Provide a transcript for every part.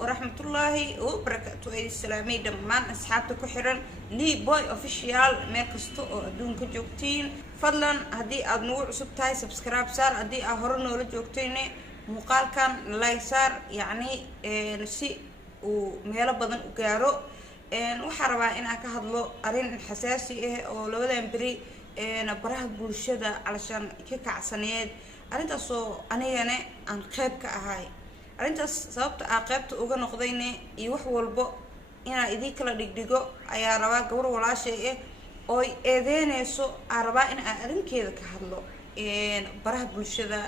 ورحمة الله وبركاته. السلامي دمان أصحابتي كحرن لي بوي أوفيشيال ميركستو أدون كجوكتين فضلا هدي أدنور عصب تاي سبسكرايب صار هدي أهرن ولا جوكتين مقال كان لايك صار يعني نسي وميلا بدن وجارو waxaan rabaa in aan ka hadlo arin xasaasi ah oo labadan bari baraha bulshada calashan ka kacsaneed arintaas oo anigana aan qayb ka ahay arintaas sababta aan qaybta uga noqdayna iyo wax walba inaan idin kala dhigdhigo ayaa rabaa gabar walaashay ah oo eedeynayso aan rabaa in aan arinkeeda ka hadlo baraha bulshada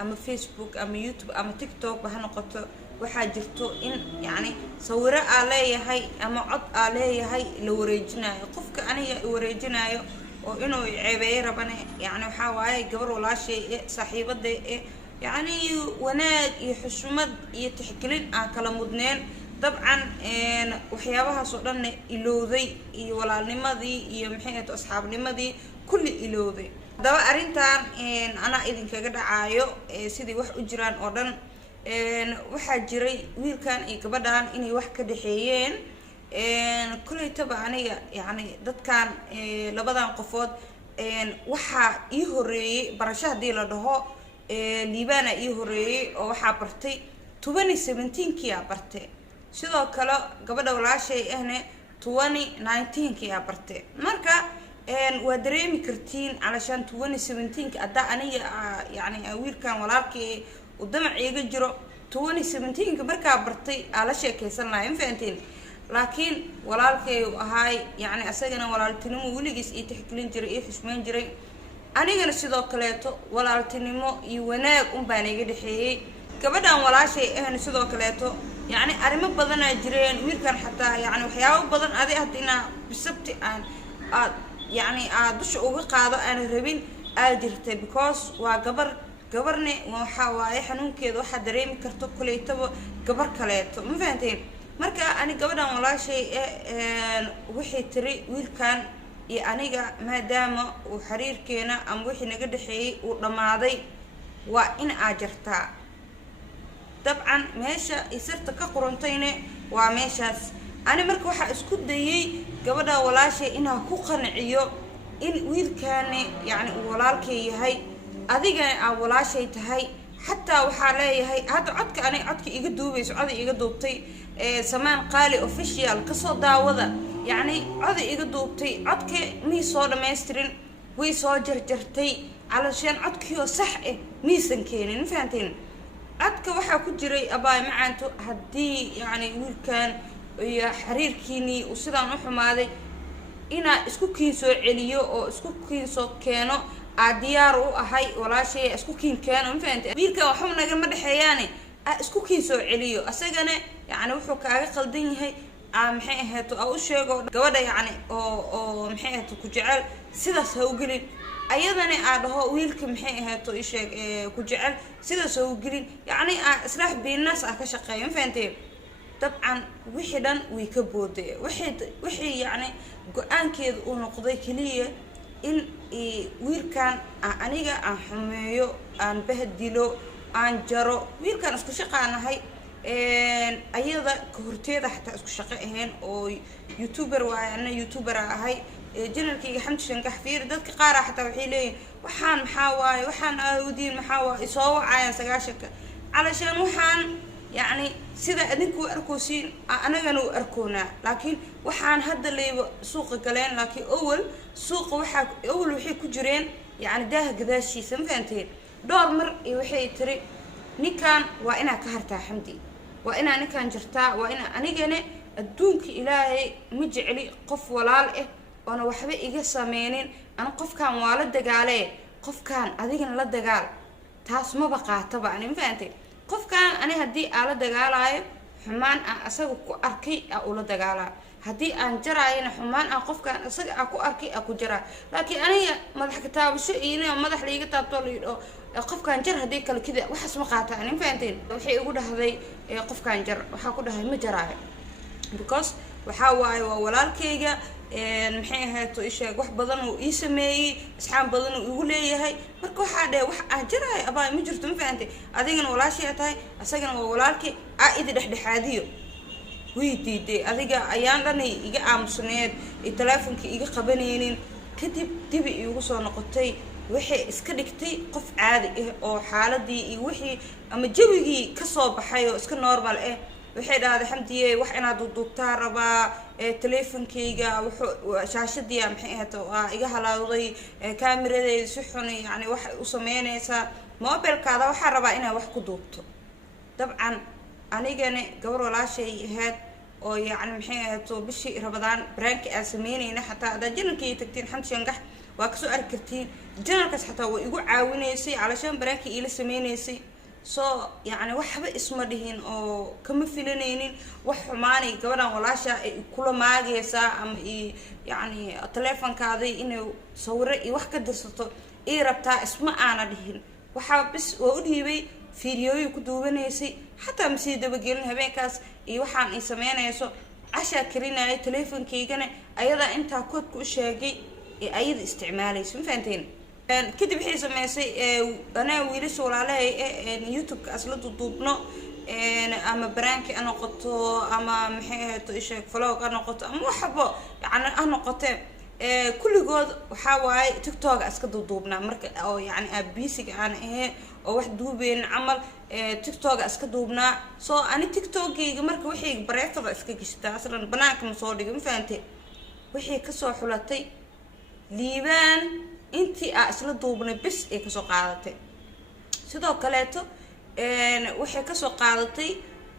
ama Facebook ama YouTube ama TikTok ba ha noqoto waxaa jirto in yani sawiro aan leeyahay ama cod aan leeyahay la wareejinayo qofka aniga wareejinayo oo inuu ceebeeyo rabane yani waxa waaye gabar walaashay saaxiibaday yani wanaag iyo xushmad iyo tixgelin aan kala mudneen dabcan waxyaabahaas oo dhan ilowday iyo walaalnimadii iyo maxay ahayd asxaabnimadii kulli ilowday daba arintan ana idinkaga dhacayo sidii wax u jiraan oo dhan waxaa jiray wiilkan iyo gabadhan inay wax ka dhaxeeyeen kulaytaba aniga yani dadkan labadan qofood waxaa ii horeeyay barasho hadii la dhaho liibana ii horeeyay oo waxaa bartay 2017kii aa bartay sidoo kale gabadha walaashay ahne 2019kii aa bartay marka waa dareemi kartiin calashan 2017 hadda aniga yani wiilkan walaalkii ودمع يجي جرو 2017 كبركة برتي على شيء كيسان لا ينفعتين لكن ولالكي وهاي يعني أسجنا ولالتنمو وليجس يتحكلين جري يحشمين جري أنا جنا شذا كلاته ولالتنمو يوناك باني جد حي كبدا ولا شيء إحنا شذا كلاته يعني أرمي بدنا جرين وير كان حتى يعني وحياة بدن هذه هتينا بسبت يعني دش أوجي قاعدة أنا ربين أجرته because وجبر gabarne waxa waaye xanuunkeedu waxa dareemi karto kuleeytaba gabar kaleeto ma fahanteen marka ani gabadhan walaashay wixii tiri wiilkan iyo aniga maadaama uu xiriirkeena ama wixii naga dhaxeeyay uu dhamaaday waa in aad jartaa dabcan meesha isirta ka qorantayna waa meeshaas ani marka waxa isku dayay gabadha walaashay inaa ku qanciyo in wiilkan yani uu walaalkay yahay adiga walaashay tahay hatta waxa leeyahay hada codka ani codka iga duubayso cod iga duubtay samaan qaali official ka soo daawada yani cod iga duubtay codka mi soo dhameystirin way soo jarjartay calashan codkiyo sax ah miisan keenin fahanteen codka waxa ku jiray abaay macaanto hadii yani wiilkan iyo xiriirkiini uu sidaan u xumaaday ina isku kiin soo celiyo oo isku kiin soo keeno diyaar u ahay walaashay isku kiin keeno ma fahanteen wiilka waxa naga ma dhaxeeyaan isku kiin soo celiyo asagana yani wuxuu kaaga qaldan yahay maxay ahayd oo u sheego gabadha yani oo maxay ahayd ku jecel sidaas ha u gelin ayadana dhaho wiilka maxay ahayd oo sheeg ku jecel sidaas ha u gelin yani islaax beenaas ka shaqeeyo ma fahanteen dabcan wixii dhan way ka boodee wixii yani go'aankeedu uu noqday kaliya in wiilkan aniga aan xumeeyo aan bahdilo aan jaro wiilkan isku shaqaanahay ayada ka horteeda xataa isku shaqo ahayn oo youtuber waana youtuber ahay janalkayga xamdi shangax fiir dadka qaar xataa waxay leeyihiin waxaan maxaa waaye waxaan aawdiin maxaa waaye soo wacayaan sagaashanka calashan waxaan يعني سيدا أدنكو أركوسين أنا جنو أركونا لكن وحان هذا اللي سوق قلين لكن سوق أول وحي كجرين يعني ده كذا شيء سمفنتين دور مر وحي تري نكان وأنا كهرتا حمدي وأنا نكان جرتا وأنا جنا الدونك إلهي مجعلي قف ولاله وأنا وحبي إجا سامينين أنا قف كان والد دجالي قف كان أديكن لا دجال تاس ما بقى طبعا مفنتين qof kan ani hadii aan la dagaalayo xumaan aan asaga ku arkay oo la dagaalayo hadii aan jaraayna xumaan aan qofkan asaga ku arkay ku jara laakiin aniga madax kitaabasho iyo madax liiga taabto liido qofkan jar hadii kale kida waxas ma qaata ani fahanteen waxay ugu dhahday qofkan jar waxa ku dhahay ma jaraayo because waxaa waaye waa walaalkayga maxay ahaato isheeg wax badan uu ii sameeyey asxaab badan uu igu leeyahay marka waxaa dheh wax aan jirahay abaa ma jirto ma fahantay adigana walaashay tahay asagana waa walaalkay idi dhexdhexaadiyo way diiday adiga ayaan dhan iga aamusneed teleefonka iga qabanaynin kadib dibi igu soo noqotay waxay iska dhigtay qof caadi ah oo xaaladii iyo wixii ama jawigii ka soo baxay oo iska normal ah waxay dhahday xamdiye wax inaad duubtaa rabaa teleefonkayga wuxuu shaashadii maxay ahayd iga halaawday kaamiradeeda si xun yani wax u sameynaysaa mobilkaada waxaa rabaa inaad wax ku duubto dabcan anigana gabar walaashay ahayd oo yani maxay ahayd bishii Ramadaan brank aan sameynayna xataa aad janalkii tagtiin xamdi shangax waa ka soo arki kartiin janalkaas xataa way igu caawinaysay calashaan brank ila sameynaysay soo yani waxba isma dhihin oo kama filanaynin wax xumaanay gabadhan walaasha ay kula maagaysaa ama yani teleefonkaaday inay sawiro iyo wax ka dirsato rabtaa isma aana dhihin waxaa bis oo u dhiibay fiidiyooyin ku duubanaysay xataa ma sii dabagelin habeenkaas iyo waxaan ay sameynayso cashaa karinaya teleefonkaygana ayadaa intaa koodka u sheegay ayada isticmaalayso ma fahanteen kadib waxay sameysay anaa wiilasha walaalahay youtube-ka asla duubno ama branki ha noqoto ama maxay ahayd isheeg vlog ha noqoto ama waxba yani ha noqotee kulligood waxaa waaye tiktok iska duubnaa marka oo yani abisiga aan ahayn oo wax duubeen camal tiktok iska duubnaa soo ani tiktokayga marka wixii bareefada iska gishtaa aslan banaanka ma soo dhigay ma fahantay wixii kasoo xulatay liibaan intii isla duubnay bis ay kasoo qaadatay sidoo kaleeto waxay kasoo qaadatay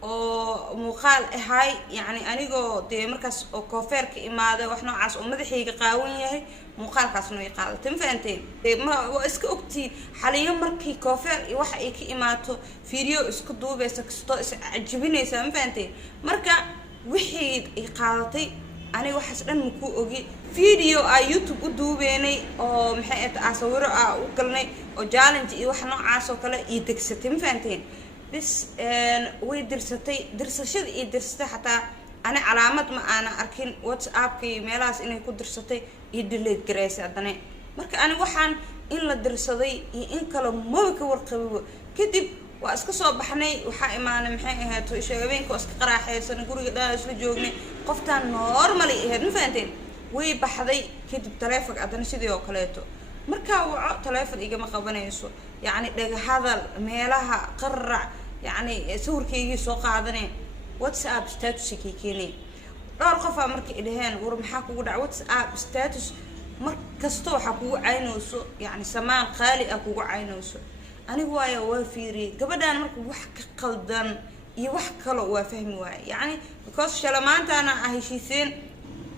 oo muuqaal ahay yani anigoo dee markaas oo koofeerka imaaday wax noocaas oo madaxayga qaawan yahay muuqaalkaasna way qaadatay ma fahanteen waa iska ogtiin xaliyo markii koofeer iyo waxa ay ka imaato fiideo isku duubaysa kastoo is cajibinaysa ma fahanteen marka wixii ay qaadatay aniga waxaas dhan ma ku ogi video youtube u duubeynay oo maxay ahayd sawiro u galnay oo challenge iyo wax noocaas oo kale ii degsatay ma fahanteen bis way dirsashada iyo dirsatay xataa ana calaamad ma aana arkin whatsappkii meelahaas inay ku dirsatay iyo delete gareysay haddana marka ani waxaan in la dirsaday iyo in kale maba ka warqabibo kadib waa iska soo baxnay waxaa imaanay maxay ahayd habeenka iska qaraaxaysan guriga dhan isla joognay qoftaan normally ahayd ma fahanteen way baxday kadib teleefonka haddana sidii oo kaleeto markaa waco teleefon igama qabanayso yani dhaga hadal meelaha qarac yani sawirkaygii soo qaadanay whatsapp statuskay keenay dhowr qofaa markay dhaheen war maxaa kugu dhaca whatsapp status mar kasta waxaa kugu caynayso yani samaan qaali kugu caynayso anigu waa fiiriyay gabadhan marka wax ka qaldan iyo wax kale waa fahmi waay yani because shalamaantana heshiiseen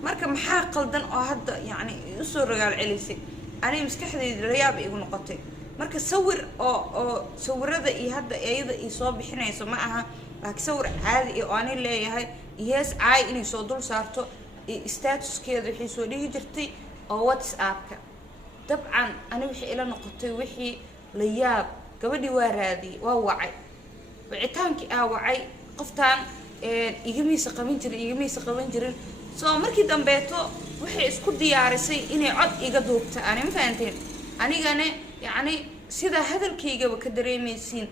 marka maxaa qaldan oo hadda yani usoo ragaal celisay ani maskaxdayda la yaab igu noqotay marka sawir oo sawirada iyo hadda ayada ay soo bixinayso ma aha laakiin sawir caadi oo ani leeyahay yes ay inay soo dul saarto statuskeeda wixii soo dhigi jirtay oo whatsappka dabcan ani wixii ila noqotay wixii la yaab gabadhii waa raadiyay waa wacay wicitaankii wacay qoftaan igamiisa qaban jirin soo markii dambeeto waxay isku diyaarisay inay cod iga duubta ani ma fahanteen anigana yani sida hadalkaygaba ka dareemaysiin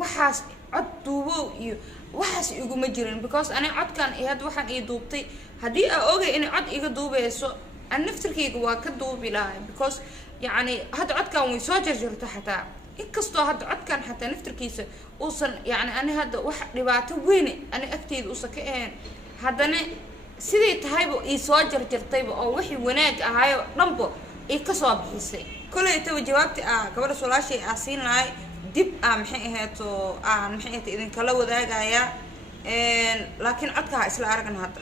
waxaas cod duubow iyo waxaas iguma jirin because ani codkan hadda waxaan ii duubtay haddii ogay inay cod iga duubayso an naftirkayga waa ka duubi lahay because yani hadda codkan way soo jarjarto xataa inkastoo hadda codkan xataa naftirkiisa uusan yani ani hadda wax dhibaato weyn ani agteyda uusan ka ahayn haddana sidii tahayba ii soo jarjartayba oo wixii wanaag ahaayo dhanbo ii kasoo bixisay kolleytaba jawaabtii gabadha walaashay siin lahay dib maxay ahayd maxay ahayd idinkala wadaagaya laakiin codka isla aragna hadda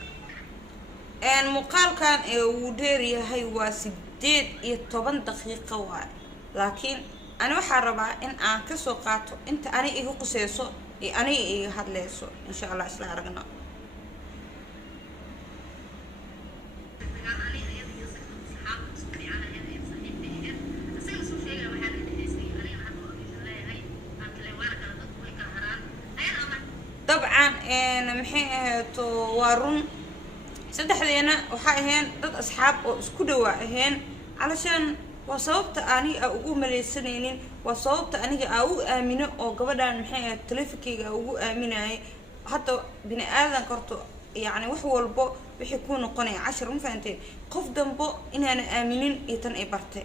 muuqaalkan uu dheer yahay waa 18 daqiiqo waay laakiin ani waxaan rabaa in aan kasoo qaato inta ani iga quseyso iyo aniga iga hadleyso insha Allah isla aragna طبعا maxay ahayd waa run saddexdeena waxaa ahayn dad asxaab oo isku dhawaa ahayn علشان وصوبت أني أقول مليسنين وصوبت أني أقول آمنة أو قبل أن محي تلفكي أقول آمنة حتى بني آذان كرتو يعني وحول البو بيكونوا قناع 10 مو فهمتين قف دنبو إن أنا آمنين يتن إبرتي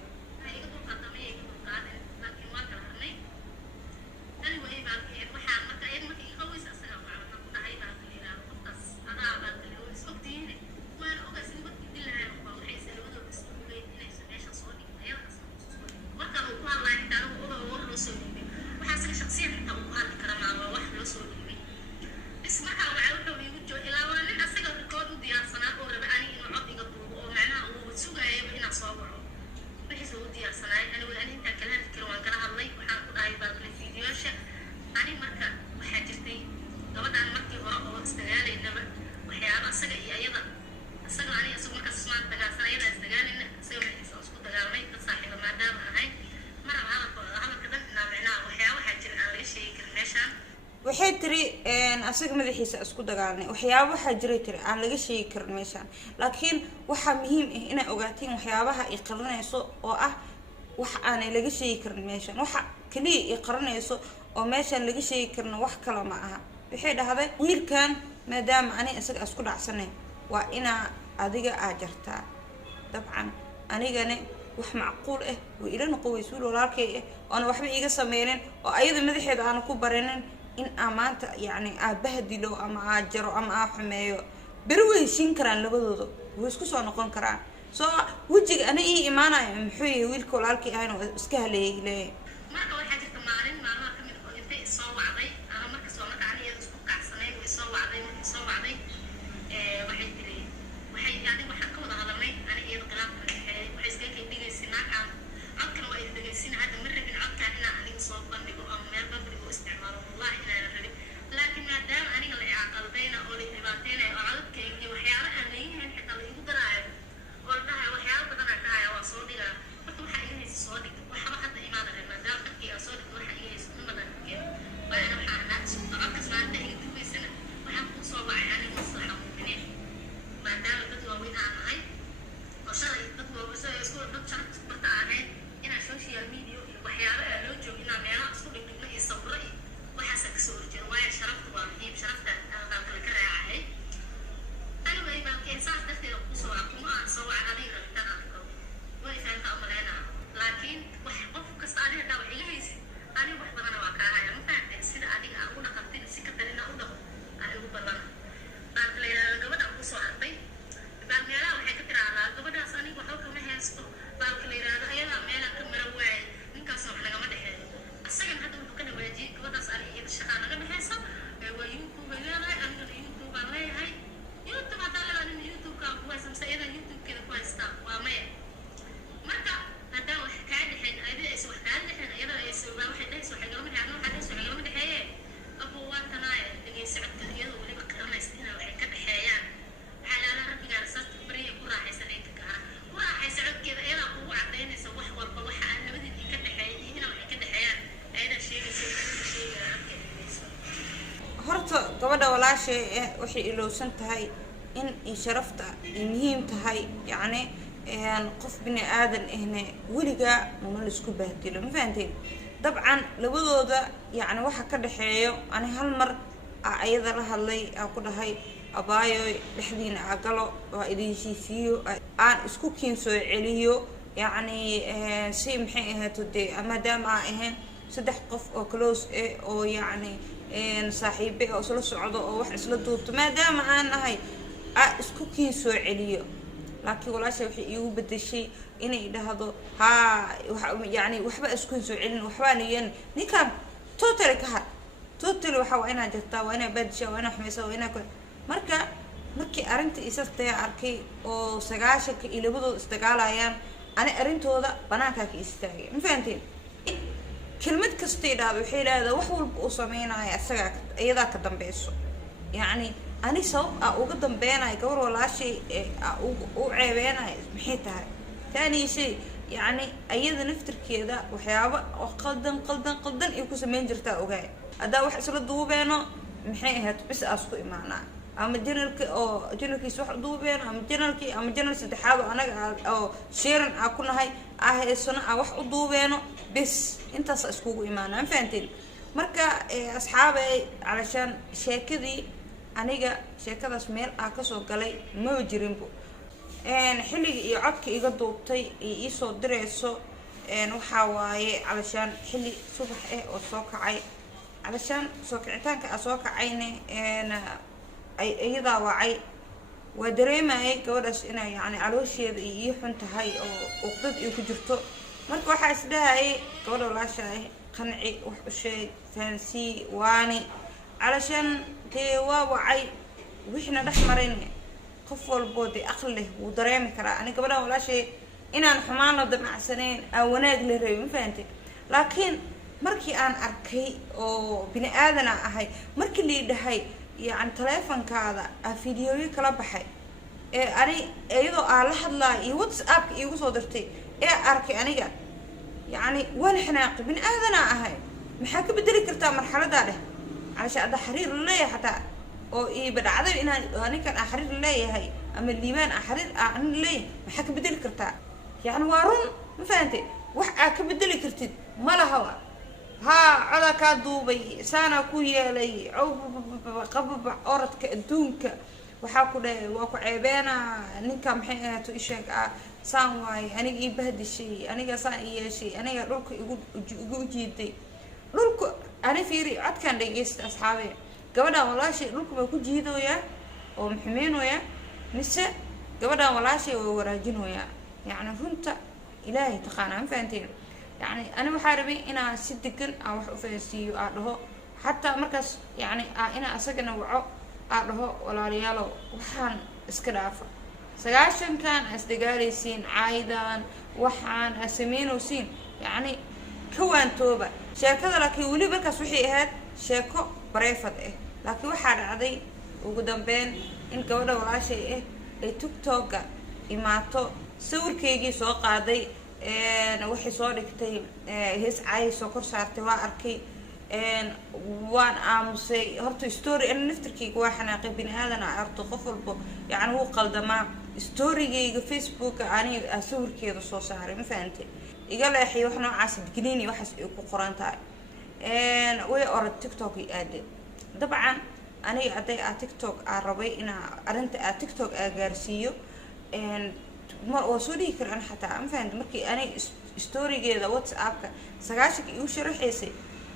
waxay tiri asaga madaxiisa isku dagaalnay waxyaabo waxa jiray tiri aan laga sheegi karin meeshan laakiin waxa muhiim ah inay ogaatiin waxyaabaha ay qaranayso oo ah wax aan laga sheegi karin meeshan waxa kaliya ay qaranayso oo meeshan laga sheegi karin wax kale ma aha waxay dhahday wiilkan maadaama ani asaga isku dhacsanay waa ina adiga aajartaa dabcan anigana wax macquul ah oo ila noqoyso walaalkay ah oo waxba iiga sameeyeen oo ayada madaxeeda aan ku bareenin in amaanta yani aabahadilo ama aajaro ama xumeeyo birweysin karaan labadooda way isku soo noqon karaan soo wajiga ana ii imaanayo muxuu yahay wiilka walaalkii ahayna iska haleeyay marka waxa jirta maalin maalmaha kamid oo intay soo wacday ama marka soo marka aniga isku kacsanay way soo wacday waxay tiri waxay yani waxa ka wada hadalnay aniga iyo khilaafka waxay iska dhigaysinaa codkan waa dhigaysinaa hadda ma rabin codkan inaan aniga soo bandhigo ama meel bandhigo isticmaalo wallahi inaan rabin laakiin maadaama aniga la aqalbayna oo la dhibaatayna oo codkayga waxyaabo aan leeyahay xitaa la igu daraayo oo dhahay waxyaabo badan aan dhahay waa soo dhigaa marka waxa iga haysa soo dhig waxba hadda imaada maadaama dadkii soo dhig waxa iga haysa umadan keen waa ana waxa aan soo codkas maanta iga dubaysana waxaan ku soo wacay aniga maslaxa muuminiin maadaama dad waaweyn aan ahay oo shalay dad waaweyn isku dad shaqo barta ahayn inaan social media iyo waxyaabo aan loo joogin inaan meelaha isku dhigno iyo sawiro iyo waxaas ka soo horjeedo waayo sharaftu waa muhiim sharafta aan kala ka raacay aniga ay baan keensan dadkeeda ku soo wacay kuma aan soo wacay adiga rabtaan aan ko way faanta umaleena laakiin wax qof kasta adiga daa wax iga haysi aniga wax badan waa ka haya ma faantay sida adiga aan u dhaqantin si ka talina u dhaqo aan ugu badan baan leeyahay gabadha ku soo arday baan meelaha waxay ka tiraahdaa gabadhaas aniga waxa kama haysto baan leeyahay ayada meelaha ka mara waay ninkaas wax laga ma dhaxeeyo asagan hadda wuxuu ka dhawaajiyay gabadhaas aniga shaqada laga dhaxeyso waa YouTube leeyahay aniga YouTube aan leeyahay YouTube hadda la YouTube ka ku haysan sayada YouTube keeda ku haysta waa maya marka hadda wax ka dhaxeen ayada ay wax ka dhaxeen ayada ay soo waxay dhaxayso waxay galma dhaxeen waxa dhaxayso waxay galma dhaxeeyay abu waa tanay dhagay socodka iyada waliba qaranaystina waxay ka dhaxeeyaan xalaala rabbiga rasat bariya ku raaxaysan ay ka ku raaxaysan socodkeeda iyada ugu cadeynaysa wax walba waxa aan labadii ka dhaxeeyay ina waxay ka dhaxeeyaan ayada sheegayso horta gabadha walaashay waxay ilowsan tahay in ay sharafta ay muhiim tahay yani qof bini aadan ahna weliga ma la isku bahdilo ma fahanteen dabcan labadooda yani waxa ka dhaxeeyo ani hal mar ayada la hadlay ku dhahay abaayo dhexdiina agalo waa idinsiisiyo aan isku kiin soo celiyo yani si maxay ahaato de maadaama ahayn saddex qof oo close oo yani saaxiibe oo isla socdo oo wax isla duubto maadaama aan nahay isku kiin soo celiyo laakiin walaashay waxay iigu bedeshay inay dhahdo ha yani waxba isku soo celin waxba niyan ninkan totally ka had totally waxa waa inaa jirtaa waa inaa badisha waa inaa xumaysa waa inaa markii arinta isastay arkay oo 9 iyo labadooda isdagaalayaan ani arintooda banaanka ka istaagay ma fahanteen kelmad kasta idhaado waxay leedahay wax walba uu sameeyay asaga iyada ka dambeeyso yani ani sabab uga dambeynay gabar walaashay u ceebeenay maxay tahay tani shay yani ayada naftirkeeda waxyaabo qaldan ay ku sameyn jirtaa ogaay hada wax isla duubeeno maxay ahayd bis asku imaanaa ama janalka oo janalkiisa wax duubeen ama janal saddexaad oo anaga oo sheeran ku nahay heesana wax u duubeeno bis intaas iskugu imaanaan fahanteen marka asxaabay calashaan sheekadii aniga sheekadaas meel ka soo galay ma jirinbo xilliga iyo codka iga duubtay ii soo direyso waxa waaye calashaan xilli subax oo soo kacay calashaan soo kicitaanka soo kacayne iyada wacay waa dareemayay gabadhaas inay yani caloosheeda iyo xun tahay oo uqdad ku jirto marka waxa isdhahay gabadha walaashay qanci wax u sheeg fancy waani calashaan dee waa wacay wixna dhex marayne qof walbo dee aqli leh wuu dareemi karaa aniga gabadha walaashay inaan xumaan la damacsaneyn aan wanaag la rabin ma fahantay laakiin markii aan arkay oo bini aadan ahay markii la dhahay يعني تلفون كذا فيديوي كلا بحي أنا أيضا على هذا واتساب صدرتي أركي أنا جا يعني وين حناق بين أذنا هاي محاك بدري كرتا مرحلة داره علشان هذا حرير اللي حتى أو بدعذب أنا كان أحرير اللي هاي أما الليمان أحرير عن اللي محاك بدري كرتا يعني وارون ما فهمتي وح بدري كرتي ما له هوا ها على كادوبي سانا كويا لي عوب قبب أردك الدونك وحاكل واقع عيبانا نكم حياته إيشك سان واي أنا يبهد الشيء أنا جسان إيه شيء أنا يروك يقول جدي روك أنا في عد كان رجست أصحابي قبل والله شيء روك بيكون جيدو يا ومحمين ويا نسى قبل والله شيء وراجين ويا يعني فهمت إلهي تقانا فهمتين يعني أنا محاربي أنا صدقن أو حفيزي أرده حتى مركز يعني أنا أسجن وعو أرده ولا رياله وحان إسكرافة سجاشن كان أصدقائي سين عايدان وحان أسمين وسين يعني كوان توبة شاكذا لكن ولي بركز وحي هاد شاكو بريفت لكن وحاد عادي وقدام بين إن كودا ولا شيء تيك توك إماتو سور كيجي سوق عادي waxay soo dhigtay hees caay soo kor saartay waa arkay waan aamusay horta story in naftirkeyga waa xanaaqay bini aadan arto qof walbo yani wuu qaldamaa storygeyga facebook aniga sawirkeeda soo saaray ma fahantay iga leexay wax noocaas digniini waxaas ay ku qoran tahay way orad tiktok aade dabcan aniga aday tiktok rabay ina arinta tiktok gaarsiiyo oo soo dhigi karaan xataa ma fahanti markii ani storygeeda whatsappka sagaashik igu sharaxaysay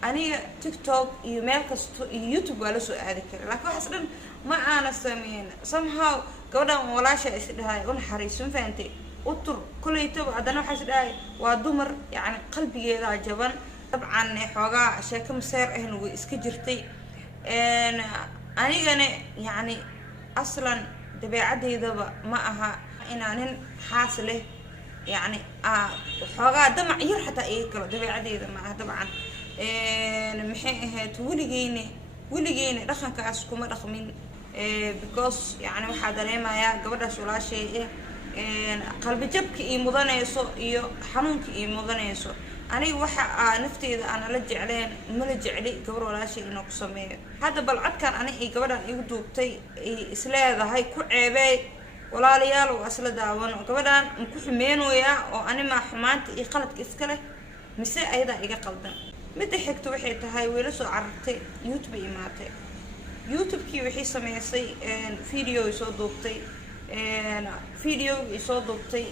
aniga tiktok iyo meel kasto iyo youtube waa la soo aadi karay laakiin waxaas dhan ma aana sameyn somehow gabadhan walaasha is dhahay un xariis ma fahanti utur kulaytaba adana waxa is dhahay waa dumar yani qalbigeeda jaban dabcan xoogaa sheeko maseer ahna way iska jirtay anigana yani aslan dabeecadeedaba ma aha inaanin xaas leh يعني حاجة دمع ير حتى إيه كلا دبي عدي دمع طبعا محيه ولجيني رخن كأسكم رخمين because يعني واحد لما يا قبل ولا شيء قلب جبك إيه مضنا يسو إيه حنونك إيه مضنا يسو أنا واحد نفتي إذا أنا لجع عليه ملجع عليه قبل ولا شيء إنه قسمه هذا بالعد كان أنا إيه قبل أن يقدو تي إسلاذ هاي كعبي ولا ليال وأصل داون وقبلان مكحمين ويا وأنا ما حمانت يقلت إسكله مساء أيضا إيجا قلبنا متى حكت وحيت هاي ويلسو عرفتي يوتيوب إيماتي يوتيوب كي وحي سميسي فيديو يصدقتي فيديو يصدقتي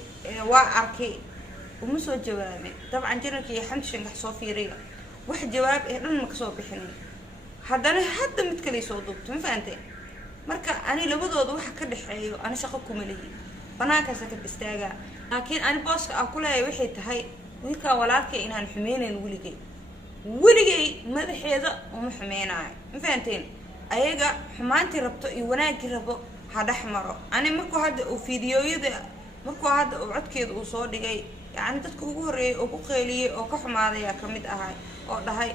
وأركي ومسوا جوابي طبعا جينا كي حمشن حصوفي ريا واحد جواب إحنا مكسوب بحنين هذا متكلي صدقت ما فهمتي marka ani labadooda waxa ka dhaxeeyo ana shaqo kuma leeyahay banaankaas ka istaaga laakiin ani booska aan ku leeyahay waxay tahay wiilka walaalkay inaan xumeeyeen weligay madaxeeda uma xumeeynaay ma fahanteen ayaga xumaantii rabto iyo wanaagii rabo ha dhaxmaro ani markuu hadda uu fiidiyooyada markuu hadda uu codkeeda uu soo dhigay yani dadka ugu horeeyay oo ku qeeliyay oo ka xumaaday kamid ahay oo dhahay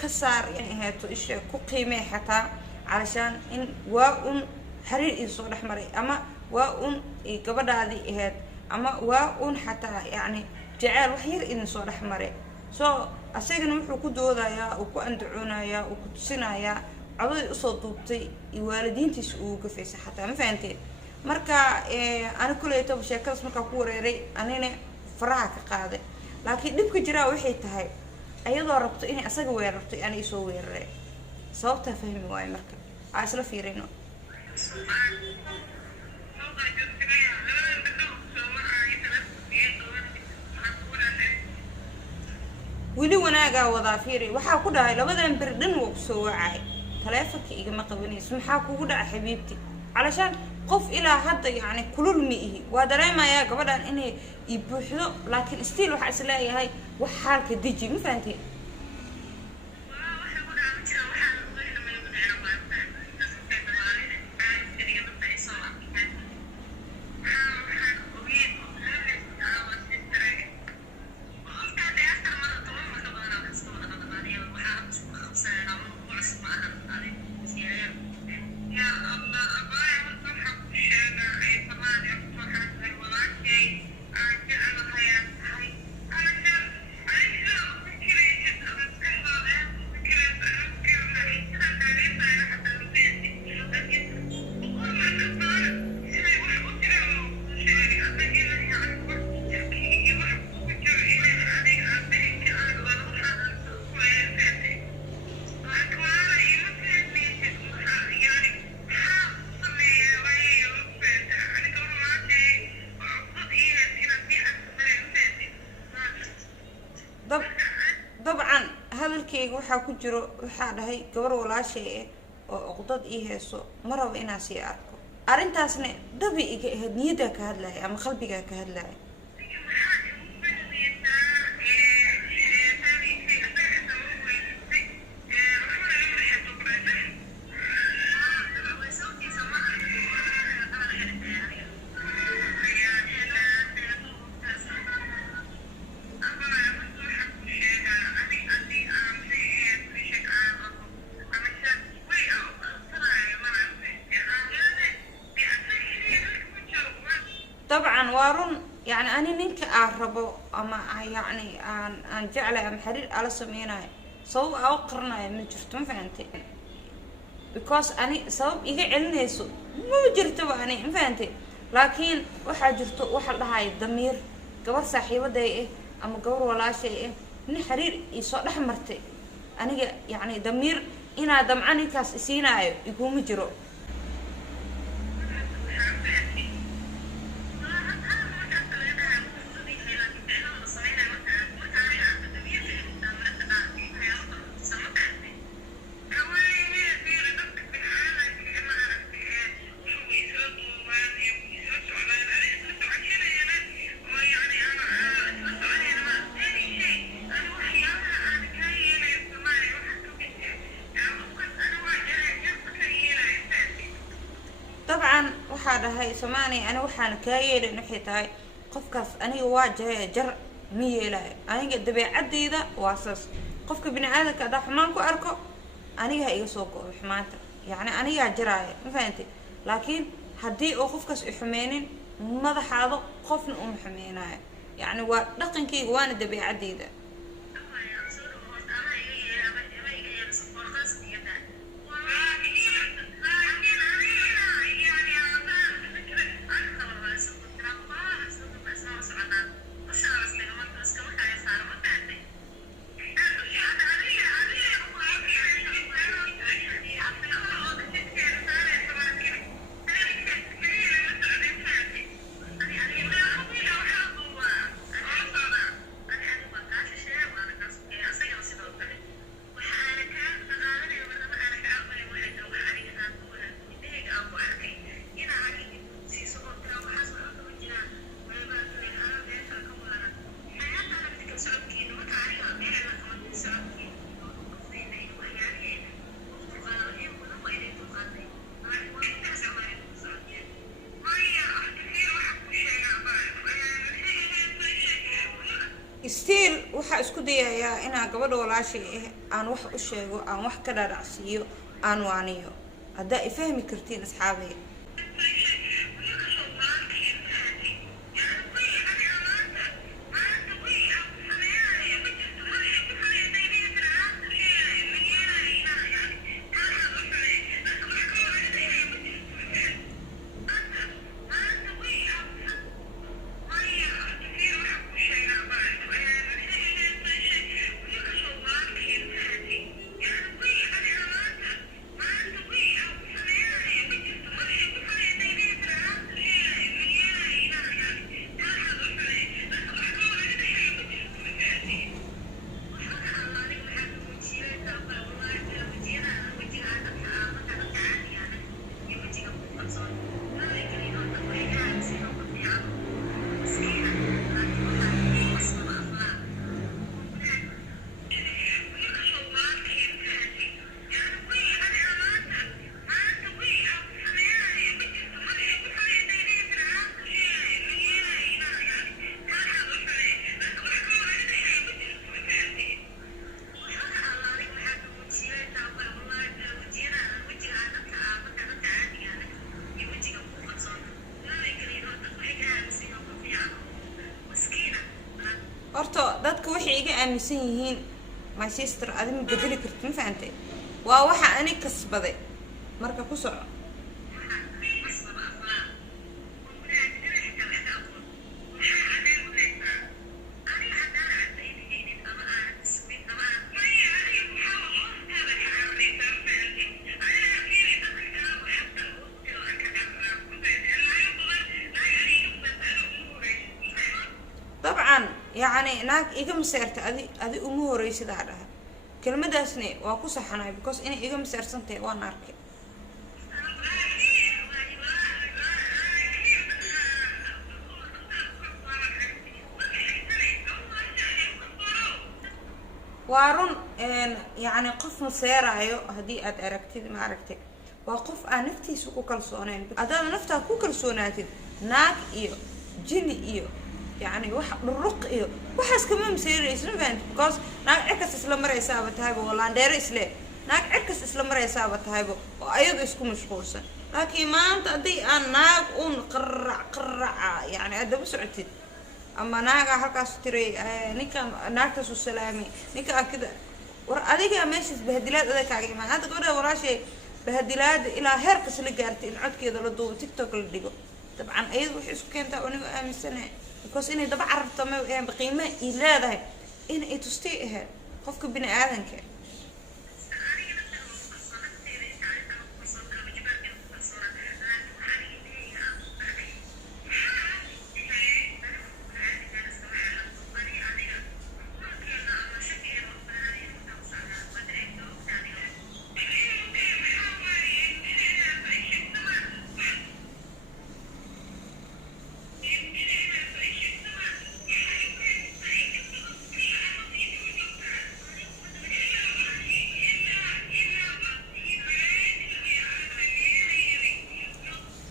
ka saar in heeto isha ku qiimee xataa علشان إن وأن حرير إنسان أحمر أما وأن قبضة هاد أما وأن حتى يعني جعل وحير إنسان أحمر أسيجن محو كدودا يا وكأندعونا يا وكتسنا يا codadii usoo duubtay iyo waalidiintiisa uu gafaysa xataa ma fahanteen marka ana kuleeyto sheekadaas markaa ku wareeray anina faraha ka qaaday laakiin dhibka jiraa waxay tahay ayadoo rabto inay asaga weerartay ana isoo weeraray sababta fahmi waayo marka aan isla fiirino wili wanaaga wada fiiri waxa ku dhahay labadan bir dhan wuu soo wacay taleefanka igama qabanayso maxaa kugu dhacay xabiibti علشان qof ilaa hadda yani kulul miihi waa dareemayaa gabadhan inay i buuxdo laakiin still waxa isleeyahay wax xaalka diji ma fahanteen طبعا هذا الكيك waxaa ku jiro waxa dhahay gabar walaashay oo uqdad ii heeso maraba inaa si arko arintaasna dabi iga ahayd niyada ka hadlay ama qalbiga ka hadlay طبعا وارون يعني أنا نينك أعربه أما يعني أن جعله أم حرير على سميناه صوب أو قرنا من جرتم فهمتي because أنا صوب يجي علنا يسوع مو جرتوا أنا فهمتي لكن واحد جرتوا واحد هاي الضمير قبر صاحبه ده إيه أما قبر ولا شيء إيه من حرير يصلح مرتي أنا يعني ضمير هنا دمعني كاس سينا يقوم يجرو طبعا waxaa dhahay Soomaali ana waxaan ka yeelay nixi tahay qofkaas aniga waa jar miyeelay aniga dabeecadeyda waa saas qofka bini aadamka ada xumaan ku arko aniga iga soo go'o xumaanta yani aniga jaraay ma fahanti laakiin hadii uu qofkaas u xumeenin madaxaado qofna uu xumeenayo yani waa dhaqankeyga waana dabeecadeyda still waxa isku dayayaa inaa gabadha walaashay aan wax u sheego aan wax ka dhaadhacsiiyo aan waaniyo hada ay fahmi kartiin asxaabay aaminsan yihiin my sister adi ma bedeli karti ma fahantay waa waxa ani kasbaday marka ku soco طبعا يعني ناك إيجا مسيرت أدي أمور يصير علىها كلمة داسني وأقصى حناي because إني إيجا مسير سنتي وأنا أركي وارون يعني قف مسير عيو هدي أركتي ما أركتي وقف نفتي سوق كلسونين هذا نفتها كو كلسوناتي ناك إيو جني إيو يعني واحد الرق إيه وحاس كمان مسير إسلام فين because ناق عكس إسلام مرة إسابة هايبو ولا عندير إسلام ناق عكس إسلام مرة إسابة هايبو وأيضا يسكون مشغولسا لكن ما أنت أدي أن ناق قرع يعني أدب سعتي أما ناق هالكاس تري نيكا ناقص السلامي نيكا كذا أديك ماشي بهدلات أديك عقيم ما هذا كله ورا شيء بهدلات إلى هركس اللي قارتي العد كذا لدو تيك توك اللي ديجو طبعا أيضا وحش كنت أنا من سنة because إني دبع عرفت ما يعني بقيمة إلا ذا إن تستيقها خوفك بني آذن كه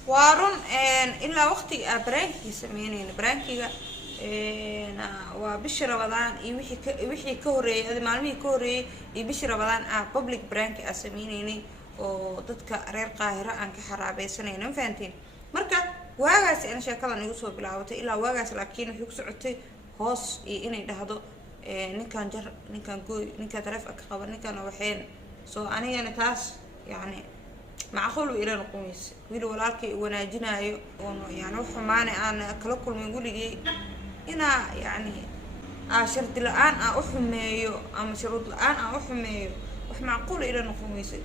وارون إلا وقتي برانكي سمينين برانكي وبشر رمضان يوحي كوري هذا معلومي كوري يبشر رمضان public برانكي أسمينيني وضدك رير قاهرة أنك حرابي سنين فانتين مركا واغاس أنا شاكلا نيوسو بلاوتي إلا واغاس لكن وحيك سعوتي هوس إني دهدو نكان جر نكان قوي نكان ترفق قبل نكان وحين أنا يعني تاس يعني معقول إلى نقوميس ويلو ولكن وناجنايو يعني وحماني أنا كل من يقول لي هنا يعني شرط الآن أحميو أما شروط الآن أحميو وح معقول إلى نقوميس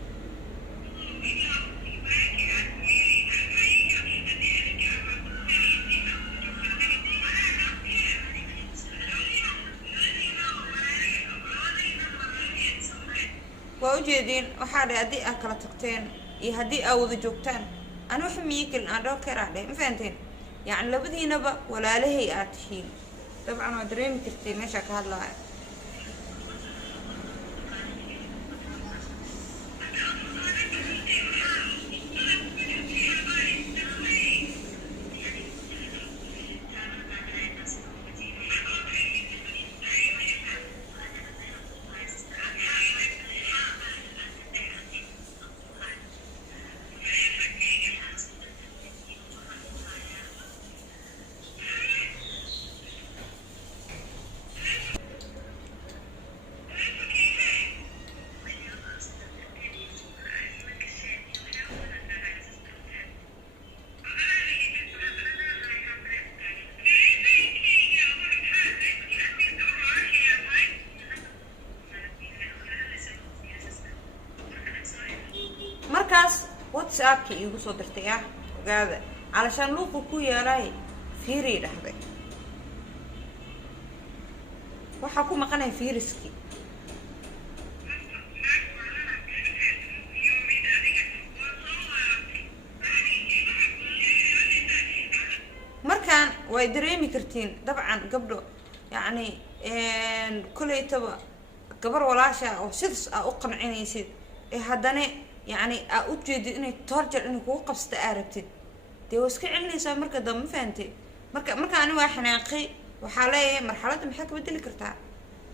وأوجدين وحالي أدي أكل تقتين يهدي أو ذي جوكتان أنا وحمي يكل أنا روكر عليه ما فهمتين يعني لا بدي نبأ ولا له آتشين طبعا ما دريم كرتين ماشي كهلا واتسابكي igu soo dirtay ogaada علشان luuqu ku yeelay fiiri dhaxday waxa ku maqanay fiiriski markaan way dareemi kartiin dabcan gabdho yani kulaytaba gabar walaasha oo sidaas u qancinaysid haddana يعني أوجد إني ترجع إنك وقفت أعرفتي دي وسك علني سام مركز دم فانتي مركز أنا واحد ناقي وحالي مرحلة محاكمة بدي لكرتها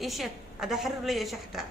إيش هذا حرر لي إيش حتى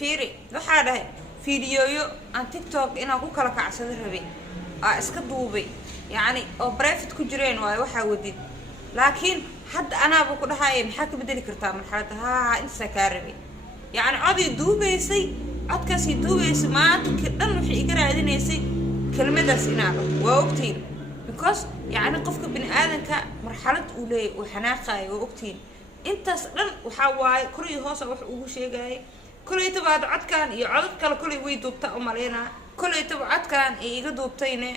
fiiri waxaa dhahay fiidiyoyo aan tiktok inaan ku kala kacsado rabay iska duubay yani oo private ku jireen waayo waxaa wadid laakiin hadda anaaba ku dhahaye maxaa ka bedeli kartaa marxaladda haa intaasa kaa rabay yani codii duubaysay codkaasii duubaysay maanta dhan waxay iga raadinaysay kelmadaas inaa dhaho waa ogtiin because yani qofka bini aadanka marxalad uu leeyahy uu xanaaqaayo waa ogtiin intaas dhan waxaa waaye kor iyo hoosa wax ugu sheegayay kolaytaba hadda codkaan iyo codad kale kolay way duubtaa u malaynaa kolaytaba codkaan ay iga duubtayne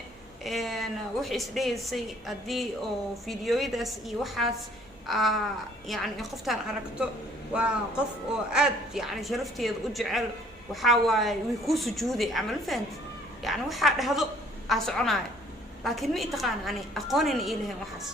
waxay isdhahaysay haddii oo fiidiyoyadaas iyo waxaas yani qoftaan aragto waa qof oo aad yani sharafteeda u jecel waxaa waaye way kuu sujuuday camal fahanti yani waxaa dhahdo aa soconaayo laakiin ma i taqaan ani aqoonina ii lahayn waxaas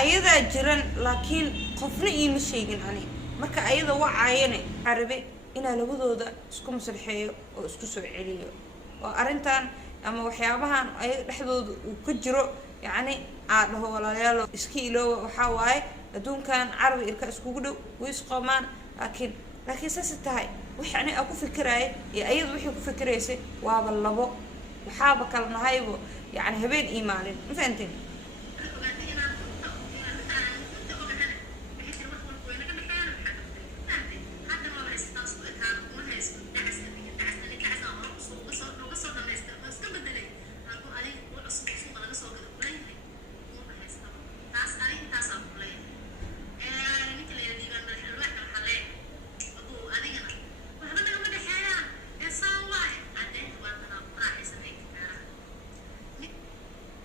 ayadaa jiran laakiin qofna iima sheegin ani marka ayada wacaayane carabe inaa labadooda isku maslaxeeyo oo isku soo celiyo oo arrintan ama waxyaabahan ayaga dhexdooda uu ka jiro yani aa dhaho walaalayaalo iska iloowa waxaa waaye adduunkan carabi ilka iskugu dhow way isqoomaan laakiin saasi tahay wixii ani aa ku fikiraaya iyo ayada wixii ku fikiraysay waaba labo waxaaba kala nahaybo yani habeen iyo maalin ma fahanteen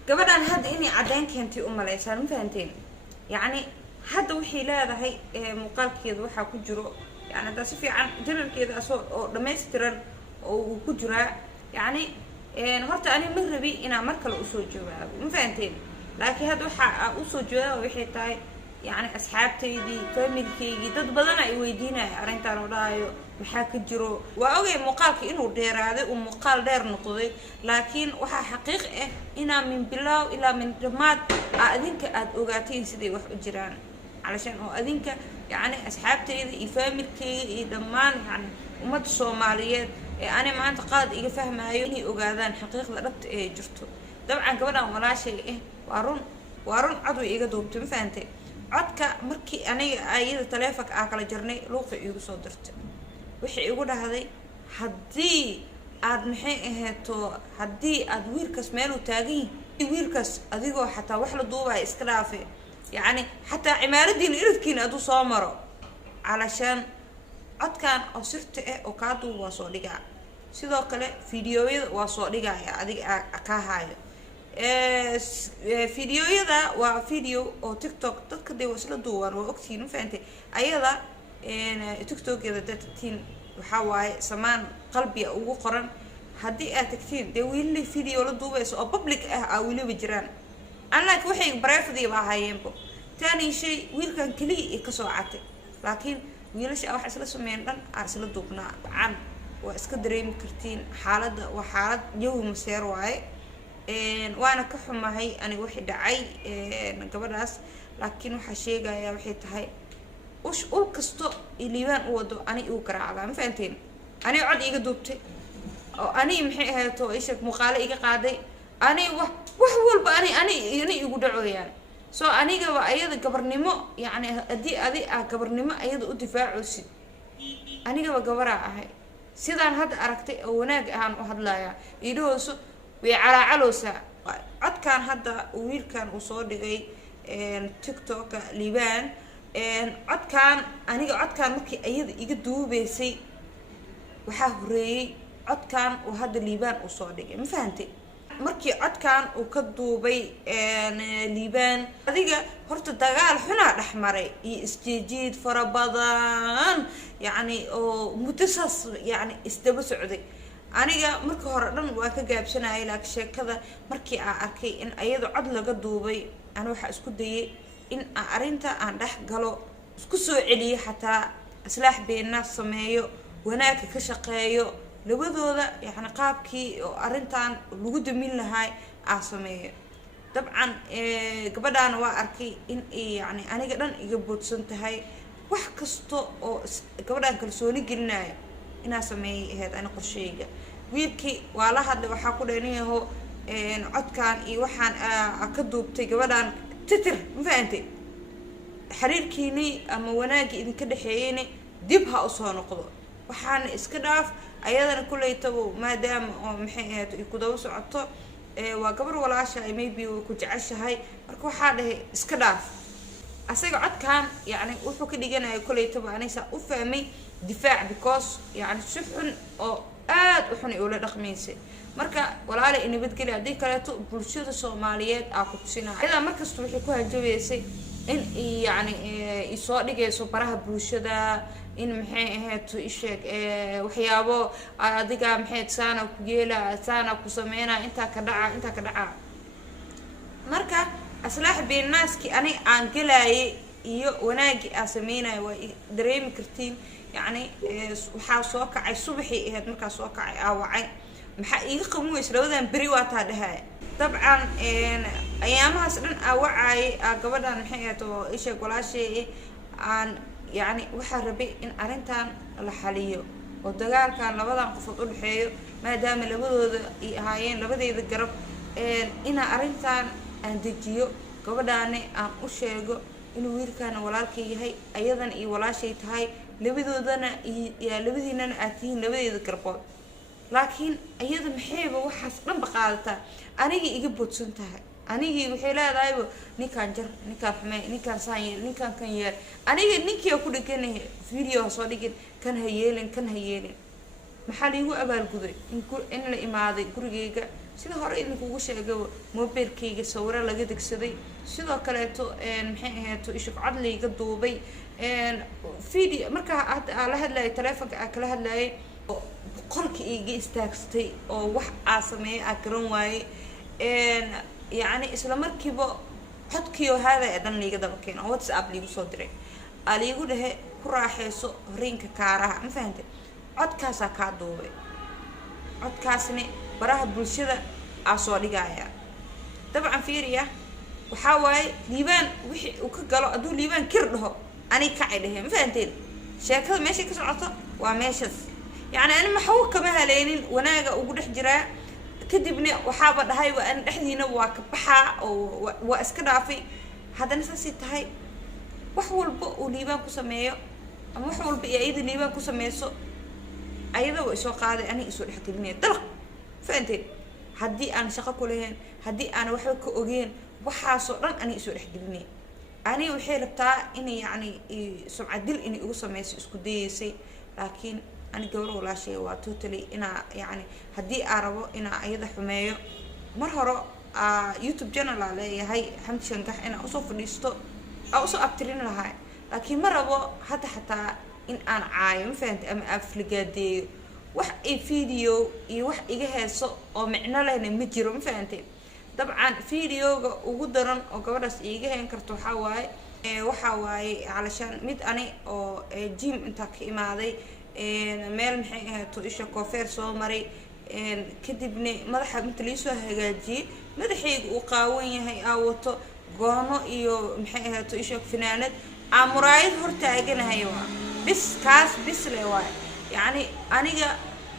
gabadhan hadda inay caddayn keentay u malaysaan ma fahanteen yani hadda waxay leedahay muuqaalkeeda waxaa ku jiro yani haddaa si fiican jirarkeeda asoo oo dhammaystiran oo uu ku jiraa yani horta ani ma rabi inaan mar kale usoo jawaabo ma fahanteen laakiin hadda waxaa usoo jawaaba waxay tahay yani asxaabtaydii familkeygii dad badan ay weydiinaya arrintaan oo dhahayo maxaa ka jiro waa ogay muuqaalka inuu dheeraaday uu muuqaal dheer noqday laakiin waxaa xaqiiq ah inaa min bilaaw ilaa min dhammaad adinka aad ogaateen siday wax u jiraan calashaan oo adinka yani asxaabtayda iyo familkeyga iyo dhammaan yani ummadda soomaaliyeed ee ani maanta qaad iga fahmaayo inay ogaadaan xaqiiqda dhabta ee jirto dabcan gabadhan walaashay waa run cod way iga duubtay ma fahantay codka markii aniga ayada taleefonka kala jarnay luuqa igu soo dirtay waxay igu dhahday haddii aad maxay ahayto haddii aad wiilkaas meeluu taagan yihin wiilkaas adigoo xataa wax la duubaya iska dhaafe yani xataa cimaaradiina iridkiina aduu soo maro calashaan codkan oo sirta oo kaa duuba waa soo dhigaa sidoo kale fiidiyoyada waa soo dhigaya adiga kaa haayo fiidiyoyada waa video oo tiktok dadka dee waa isla duubaan waa ogtihiin ma fahantay ayada tiktokeeda dad tagtiin waxaa waaye samaan qalbiga ugu qoran haddii aad tagtiin dee wiilli video la duubayso oo public ah weliba jiraan anlak waxay private-ba ahaayeenbo tani shay wiilkan kaliya i kasoo catay laakiin wiilasha wax isla sameeyeen dhan isla duubnaa can waa iska dareemi kartiin xaaladda waa xaalad jawi maseer waaye waana ka xumahay ani wixii dhacay gabadhaas laakiin waxaa sheegaya waxay tahay ul kasto liibaan u wado ani igu garaacdaa ma fahanteen ani cod iga duubtay oo ani maxay ahayto isha muuqaale iga qaaday ani wax walba ani igu dhacooyaan soo anigaba ayada gabarnimo yani haddii adi gabarnimo ayada u difaacoosid anigaba gabaraa ahay sidaan hadda aragtay oo wanaag ahaan u hadlayaa idhahooso way calaacaloosaa codkan hadda wiilkan uu soo dhigay tiktoka liibaan codkan markii ayada iga duubaysay waxaa horeeyey codkan uu hadda liibaan uu soo dhigay ma fahantay markii codkan uu ka duubay liibaan adiga horta dagaal xunaa dhex maray iyo isjiijiid fara badan yacni oo muddasaas yacni isdaba socday aniga marka hore dhan waa ka gaabsanayay laakiin sheekada markii aan arkay in ayada cod laga duubay ana waxaa isku dayay in aan arrinta aan dhex galo isku soo celiyo xataa islaax beena sameeyo wanaagka ka shaqeeyo labadooda yacni qaabkii oo arrintan lagu damin lahay aan sameeyo dabcan gabadhaana waa arkay in yacni aniga dhan iga boodsan tahay wax kasta oo gabadhaan kalsooni gelinayo inaa sameeyay ahayd ani qorsheyga wiilkii waa la hadlay waxaa ku dheenayaho codkan iyo waxaan ka duubtay gabadhaan titir ma fahantay xiriirkiini ama wanaagii idinka dhexeeyeyni dib ha usoo noqdo waxaana iska dhaaf ayadana kulaytaba maadaama oo maxay ahayd ay ku daba socoto waa gabar walaasha ay maybe way ku jeceshahay marka waxaa dhahay iska dhaaf asaga codkan yacni wuxuu ka dhiganaya kulaytaba anaysa u fahmay difaac because yacni si xun oo aad u xun ay ula dhaqmaysay marka walaala i nabadgeli haddii kaleeto bulshada soomaaliyeed aa ku tusinaya ayadaa markasta waxay ku hanjabaysay in yacni isoo dhigayso baraha bulshada in maxay ahayd isheeg waxyaabo adiga maxay saana ku yeela saana ku sameynaa intaa ka dhaca marka aslaax beenaaskii ani aan galaayay iyo wanaagii aan sameynayo waa dareemi kartiin yacni waxaa soo kacay subaxii ahayd markaa soo kacay aawacay maxaa iiga qaban weysa labadan beri waa taa dhahaya dabcan ayaamahaas dhan aawacayay gabadhan maxay ahayd oo isheeg walaashay aan yacni waxaa rabay in arrintan la xaliyo oo dagaalkan labadan qofood u dhexeeyo maadaama labadooda ay ahaayeen labadeeda garab inaa arrintan aan dejiyo gabadhaani aan u sheego inuu wiilkaana walaalka yahay ayadana iyo walaashay tahay labadoodana labadiinana aad tihiin labadeeda garbood laakiin ayada maxayba waxaas dhanba qaadataa anigii iga boodsan tahay anigii waxay leedahayba ninkaan jar ninkaan xumey ninkaan saan yeel ninkaan kan yeel aniga ninkii ku dhiganahay video ha soo dhigin kan ha yeelin maxaa liigu abaalguday in la imaaday gurigayga sida hore idinkugu sheegaba mobilkayga sawiro laga degsaday sidoo kaleeto maxay ahayd isha cod layga duubay video markaa aan la hadlayay taleefonka aan kala hadlayay qolka iga istaagsatay oo wax aa sameeyay aa garan waayey yacni isla markiiba codkii oo haaday ee dhan layga daba keeno oo WhatsApp liigu soo diray aa liigu dhahe ku raaxeyso horiinka kaaraha ma fahantay codkaasaa kaa duubay codkaasni baraha bulshada aa soo dhigaya dabcan fiiriya waxaa waaye liibaan wixii uu ka galo hadduu liibaan kir dhaho ani kacay dhahe ma fahanteen sheekada meeshay ka socoto waa meeshaas yacni ani maxawo kama haleynin wanaaga ugu dhex jiraa kadibna waxaaba dhahayba an dhexdiina waa ka baxaa oo waa iska dhaafay haddana saasay tahay wax walba uu liibaan ku sameeyo ama wax walba iyo ayada liibaan ku sameyso ayada waa isoo qaaday ani isoo dhexgelinaya dalaq fahanteen haddii aan shaqo ku lahayn haddii aan waxba ka ogeen waxaasoo dhan ani isoo dhexgelinaya ani waxay rabtaa inay yacni sumcad dil inay ugu sameyso isku dayeysay laakiin ani gabar walaashay waa totally inaa yacni haddii aan rabo inaa ayada xumeeyo mar hore YouTube channel aa leeyahay xamdi shangax inaa usoo fadhiisto aa usoo abtirin lahay laakiin ma rabo hadda xataa in aan caayo ma fahantay ama afligaadeeyo wax ay video iyo wax iga heeso oo micno lehna ma jiro ma fahantay dabcan videoga ugu daran oo gabadhaas iiga heen karto waxaa waaye calashaan mid ani oo gym intaa ka imaaday meel maxay ahayd isha koofeer soo maray kadibna madaxa inta liisoo hagaajiyey madaxayga uu qaawan yahay aa wato goono iyo maxay ahayd isha finaanad aa muraayad hortaaganahay waa bis kaas bis le waay yacni aniga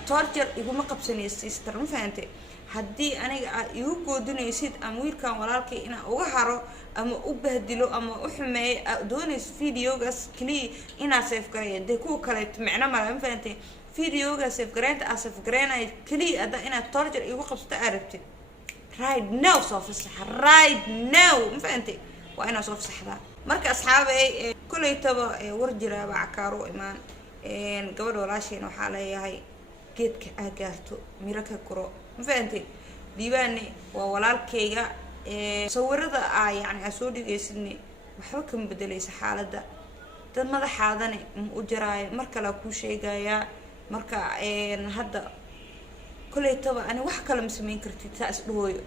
torture iguma qabsanaysa sister ma fahantay haddii aniga aad igu goodinaysid ama wiilkan walaalkay inaan uga haro ama u bahdilo ama u xumeeyo aad doonaysid videogaas kaliya inaad safe gareeyo dee kuwa kaleeto micno mala ma fahantay videogaas safe gareynta aad safe gareynayd kaliya hadda inaad torture igu qabsato aad rabtid right now soo fasaxa right now ma fahantay waa inaad soo fasaxdaa marka asxaabay kolaytaba war jiraaba cakaaro imaan gabadha walaashayna waxaa leeyahay geedka aa gaarto miro ka guro ma fahantay liibaane waa walaalkayga sawirada yani aa soo dhigaysidne waxba kama bedelaysa xaaladda dad madaxaadane ma u jaraayo mar kale kuu sheegayaa marka hadda kolleytaba ani wax kale ma samayn kartid saas dhahooyo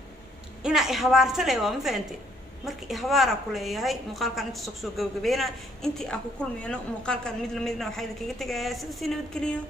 inaa ihabaarta le waa ma fahantay marka ihabaara ku leeyahay muuqaalkan inta soo gabagabeena intii aan ku kulmeyno muuqaalkan mid lamidna waxaa idinkaga tegayaa sida si nabadgeliyo